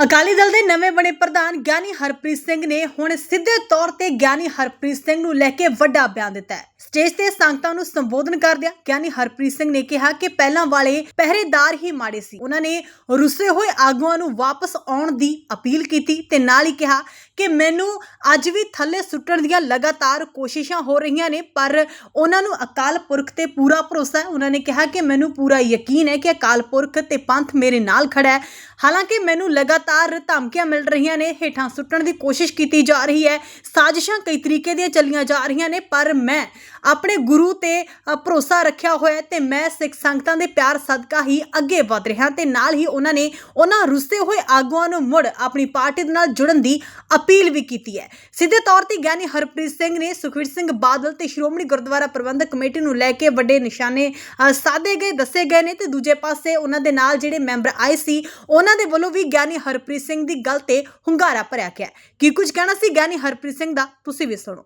ਅਕਾਲੀ ਦਲ ਦੇ ਨਵੇਂ ਬਣੇ ਪ੍ਰਧਾਨ ਗਿਆਨੀ ਹਰਪ੍ਰੀਤ ਸਿੰਘ ਨੇ ਹੁਣ ਸਿੱਧੇ ਤੌਰ ਤੇ ਗਿਆਨੀ ਹਰਪ੍ਰੀਤ ਸਿੰਘ ਨੂੰ ਲੈ ਕੇ ਵੱਡਾ ਬਿਆਨ ਦਿੱਤਾ ਹੈ। ਸਟੇਜ ਤੇ ਸੰਗਤਾਂ ਨੂੰ ਸੰਬੋਧਨ ਕਰਦਿਆਂ ਗਿਆਨੀ ਹਰਪ੍ਰੀਤ ਸਿੰਘ ਨੇ ਕਿਹਾ ਕਿ ਪਹਿਲਾਂ ਵਾਲੇ ਪਹਿਰੇਦਾਰ ਹੀ ਮਾੜੇ ਸੀ। ਉਹਨਾਂ ਨੇ ਰੁੱਸੇ ਹੋਏ ਆਗੂਆਂ ਨੂੰ ਵਾਪਸ ਆਉਣ ਦੀ ਅਪੀਲ ਕੀਤੀ ਤੇ ਨਾਲ ਹੀ ਕਿਹਾ ਕਿ ਮੈਨੂੰ ਅੱਜ ਵੀ ਥੱਲੇ ਸੁੱਟਣ ਦੀਆਂ ਲਗਾਤਾਰ ਕੋਸ਼ਿਸ਼ਾਂ ਹੋ ਰਹੀਆਂ ਨੇ, ਪਰ ਉਹਨਾਂ ਨੂੰ ਅਕਾਲ ਪੁਰਖ ਤੇ ਪੂਰਾ ਭਰੋਸਾ ਹੈ। ਉਹਨਾਂ ਨੇ ਕਿਹਾ ਕਿ ਮੈਨੂੰ ਪੂਰਾ ਯਕੀਨ ਹੈ ਕਿ ਅਕਾਲ ਪੁਰਖ ਤੇ ਪੰਥ ਮੇਰੇ ਨਾਲ ਖੜਾ ਹੈ। ਹਾਲਾਂਕਿ ਮੈਨੂੰ ਲਗਾਤਾਰ ਧਮਕੀਆਂ ਮਿਲ ਰਹੀਆਂ ਨੇ, ਹੇਠਾਂ ਸੁੱਟਣ ਦੀ ਕੋਸ਼ਿਸ਼ ਕੀਤੀ ਜਾ ਰਹੀ ਹੈ। ਸਾਜ਼ਿਸ਼ਾਂ ਕਈ ਤਰੀਕੇ ਦੀਆਂ ਚੱਲੀਆਂ ਜਾ ਰਹੀਆਂ ਨੇ, ਪਰ ਮੈਂ ਆਪਣੇ ਗੁਰੂ ਤੇ ਭਰੋਸਾ ਰੱਖਿਆ ਹੋਇਆ ਤੇ ਮੈਂ ਸਿੱਖ ਸੰਗਤਾਂ ਦੇ ਪਿਆਰ ਸਦਕਾ ਹੀ ਅੱਗੇ ਵਧ ਰਿਹਾ ਤੇ ਨਾਲ ਹੀ ਉਹਨਾਂ ਨੇ ਉਹਨਾਂ ਰੁੱਸੇ ਹੋਏ ਆਗੂਆਂ ਨੂੰ ਮੁੜ ਆਪਣੀ ਪਾਰਟੀ ਦੇ ਨਾਲ ਜੁੜਨ ਦੀ ਅਪੀਲ ਵੀ ਕੀਤੀ ਹੈ। ਸਿੱਧੇ ਤੌਰ ਤੇ ਗਿਆਨੀ ਹਰਪ੍ਰੀਤ ਸਿੰਘ ਨੇ ਸੁਖਵੀਰ ਸਿੰਘ ਬਾਦਲ ਤੇ ਸ਼੍ਰੋਮਣੀ ਗੁਰਦੁਆਰਾ ਪ੍ਰਬੰਧਕ ਕਮੇਟੀ ਨੂੰ ਲੈ ਕੇ ਵੱਡੇ ਨਿਸ਼ਾਨੇ ਸਾਧੇ ਗਏ, ਦੱਸੇ ਗਏ ਨੇ ਤੇ ਦੂਜੇ ਪਾਸੇ ਉਹਨਾਂ ਦੇ ਨਾਲ ਜਿਹੜੇ ਮੈਂਬਰ ਆਏ ਸੀ, ਉਹਨਾਂ ਦੇ ਵੱਲੋਂ ਵੀ ਗਿਆਨੀ ਹਰਪ੍ਰੀਤ ਸਿੰਘ ਦੀ ਗੱਲ ਤੇ ਹੁੰਗਾਰਾ ਭਰਿਆ ਗਿਆ ਹੈ। ਕੀ ਕੁਝ ਕਹਿਣਾ ਸੀ ਗਿਆਨੀ ਹਰਪ੍ਰੀਤ ਸਿੰਘ ਦਾ ਤੁਸੀਂ ਵੀ ਸੁਣੋ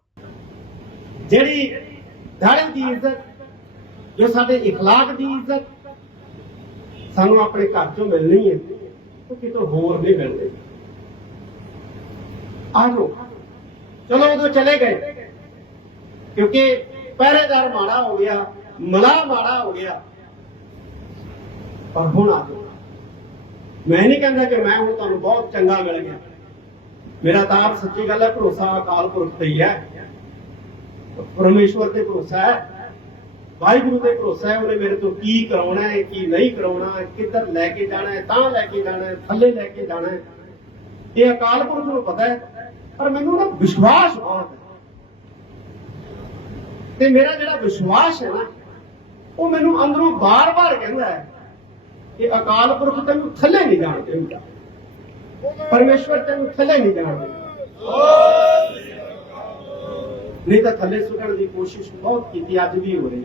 ਜਿਹੜੀ ਧਰਮ ਦੀ ਇੱਜ਼ਤ ਜੋ ਸਾਡੇ اخلاق ਦੀ ਇੱਜ਼ਤ ਸਾਨੂੰ ਆਪਣੇ ਘਰ ਚੋਂ ਮਿਲਣੀ ਹੈ ਉਹ ਕਿਤੋਂ ਹੋਰ ਨਹੀਂ ਮਿਲਦੀ ਆਜੋ ਚਲੋ ਉਦੋਂ ਚਲੇ ਗਏ ਕਿਉਂਕਿ ਪਹਿਰੇਦਾਰ ਮਾੜਾ ਹੋ ਗਿਆ ਮਲਾ ਮਾੜਾ ਹੋ ਗਿਆ ਪਰ ਹੁਣ ਆਜੋ ਮੈਂ ਨਹੀਂ ਕਹਿੰਦਾ ਕਿ ਮੈਂ ਹੁਣ ਤੁਹਾਨੂੰ ਬਹੁਤ ਚੰਗਾ ਮਿਲ ਗਿਆ। ਮੇਰਾ ਤਾਂ ਆਪ ਸੱਚੀ ਗੱਲ ਹੈ, ਭਰੋਸਾ ਅਕਾਲ ਪੁਰਖ ਤੇ ਹੀ ਹੈ। ਪਰਮੇਸ਼ਵਰ ਤੇ ਭਰੋਸਾ ਹੈ, ਵਾਹਿਗੁਰੂ ਤੇ ਭਰੋਸਾ ਹੈ, ਉਹਨੇ ਮੇਰੇ ਤੋਂ ਕੀ ਕਰਾਉਣਾ ਹੈ, ਕੀ ਨਹੀਂ ਕਰਾਉਣਾ ਕਿੱਧਰ ਲੈ ਕੇ ਜਾਣਾ ਹੈ, ਤਾਂ ਲੈ ਕੇ ਜਾਣਾ ਹੈ, ਥੱਲੇ ਲੈ ਕੇ ਜਾਣਾ ਹੈ। ਇਹ ਅਕਾਲ ਪੁਰਖ ਨੂੰ ਪਤਾ ਹੈ, ਪਰ ਮੈਨੂੰ ਨਾ ਵਿਸ਼ਵਾਸ ਬਹੁਤ ਹੈ। ਤੇ ਮੇਰਾ ਜਿਹੜਾ ਵਿਸ਼ਵਾਸ ਹੈ ਨਾ, ਉਹ ਮੈਨੂੰ ਅੰਦਰੋਂ ਬਾਰ-ਬਾਰ ਕਹਿੰਦਾ ਹੈ ਕਿ ਅਕਾਲ ਪੁਰਖ ਤੈਨੂੰ ਥੱਲੇ ਨਹੀਂ ਜਾਣ ਦੇਊਗਾ ਪਰਮੇਸ਼ਵਰ ਤੈਨੂੰ ਥੱਲੇ ਨਹੀਂ ਜਾਣ ਦੇਊਗਾ ਨਹੀਂ ਤਾਂ ਥੱਲੇ ਸੁੱਟਣ ਦੀ ਕੋਸ਼ਿਸ਼ ਬਹੁਤ ਕੀਤੀ, ਅੱਜ ਵੀ ਹੋ ਰਹੀ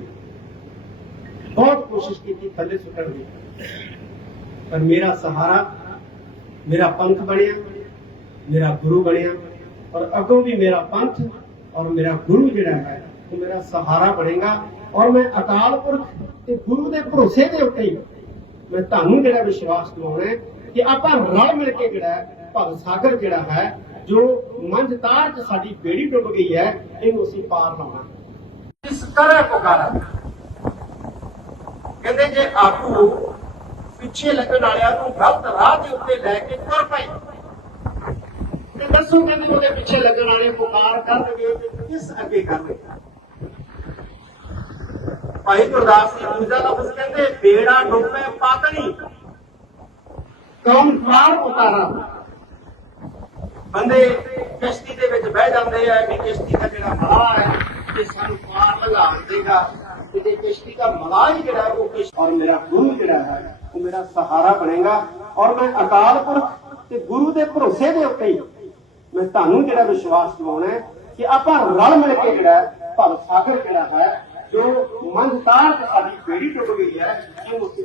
ਬਹੁਤ ਕੋਸ਼ਿਸ਼ ਕੀਤੀ, ਥੱਲੇ ਸੁੱਟਣ ਦੀ। ਪਰ ਮੇਰਾ ਸਹਾਰਾ, ਮੇਰਾ ਪੰਥ ਬਣਿਆ, ਮੇਰਾ ਗੁਰੂ ਬਣਿਆ, ਔਰ ਅੱਗੋਂ ਵੀ ਮੇਰਾ ਪੰਥ ਔਰ ਮੇਰਾ ਗੁਰੂ ਜਿਹੜਾ ਹੈ, ਉਹ ਮੇਰਾ ਸਹਾਰਾ ਬਣੇਗਾ। ਔਰ ਮੈਂ ਅਕਾਲ ਪੁਰਖ ਤੇ ਗੁਰੂ ਦੇ ਭਰੋਸੇ ਦੇ ਉੱਤੇ ਹੀ ਮੈਂ ਤੁਹਾਨੂੰ ਜਿਹੜਾ ਵਿਸ਼ਵਾਸ ਦਿਵਾਉਣਾ ਕਿ ਆਪਾਂ ਰਲ ਮਿਲ ਕੇ ਜਿਹੜਾ ਭਵ ਸਾਗਰ ਜਿਹੜਾ ਹੈ, ਜੋ ਮੰਝ ਚ ਸਾਡੀ ਬੇੜੀ ਡੁੱਬ ਗਈ ਹੈ, ਇਹਨੂੰ ਅਸੀਂ ਪਾਰ ਲਾਉਣਾ ਇਸ ਤਰ੍ਹਾਂ ਪੁਕਾਰਾ, ਕਹਿੰਦੇ ਜੇ ਆਗੂ ਪਿੱਛੇ ਲੱਗਣ ਵਾਲਿਆਂ ਨੂੰ ਗਲਤ ਰਾਹ ਦੇ ਉੱਤੇ ਲੈ ਕੇ ਤੁਰ ਪਏ, ਤੇ ਦੱਸੋ ਕਹਿੰਦੇ ਉਹਦੇ ਪਿੱਛੇ ਲੱਗਣ ਵਾਲੇ ਪੁਕਾਰ ਕਰਨਗੇ ਤੇ ਕਿਸ ਅੱਗੇ ਕਰਨਗੇ? ਭਾਈ ਗੁਰਦਾਸ ਜੀ ਦੂਜਾ ਲਫ਼ਜ਼ ਕਹਿੰਦੇ, ਬੇੜਾ ਡੁੱਬੇ ਪਾਤਣੀ। ਕੌਮ ਪਾਰ ਉਤਾਰਾ ਬੰਦੇ ਕਿਸ਼ਤੀ ਦੇ ਵਿੱਚ ਬਹਿ ਜਾਂਦੇ ਆ ਕਿ ਕਿਸ਼ਤੀ ਦਾ ਜਿਹੜਾ ਮਲਾਹ ਹੈ ਤੇ ਸਾਨੂੰ ਪਾਰ ਲਗਾ ਦੇਗਾ। ਤੇ ਜੇ ਕਿਸ਼ਤੀ ਦਾ ਮਲਾਹ ਹੀ ਜਿਹੜਾ ਉਹ ਕਿਸ਼ਤੀ ਔਰ ਮੇਰਾ ਗੁਰੂ ਜਿਹੜਾ ਹੈ, ਉਹ ਮੇਰਾ ਸਹਾਰਾ ਬਣੇਗਾ। ਔਰ ਮੈਂ ਅਕਾਲ ਪੁਰਖ ਤੇ ਗੁਰੂ ਦੇ ਭਰੋਸੇ ਦੇ ਉੱਤੇ ਹੀ ਮੈਂ ਤੁਹਾਨੂੰ ਜਿਹੜਾ ਵਿਸ਼ਵਾਸ ਦਿਵਾਉਣਾ ਕਿ ਆਪਾਂ ਰਲ ਮਿਲ ਕੇ ਜਿਹੜਾ ਭਰ ਸਾਗਰ ਜਿਹੜਾ ਹੈ ਜੋ ਮਨ ਤਾਰ ਤੇ ਸਾਡੀ ਬੇੜੀ ਟੁੱਟ ਗਈ ਹੈ ਇਹਨੂੰ ਅਸੀਂ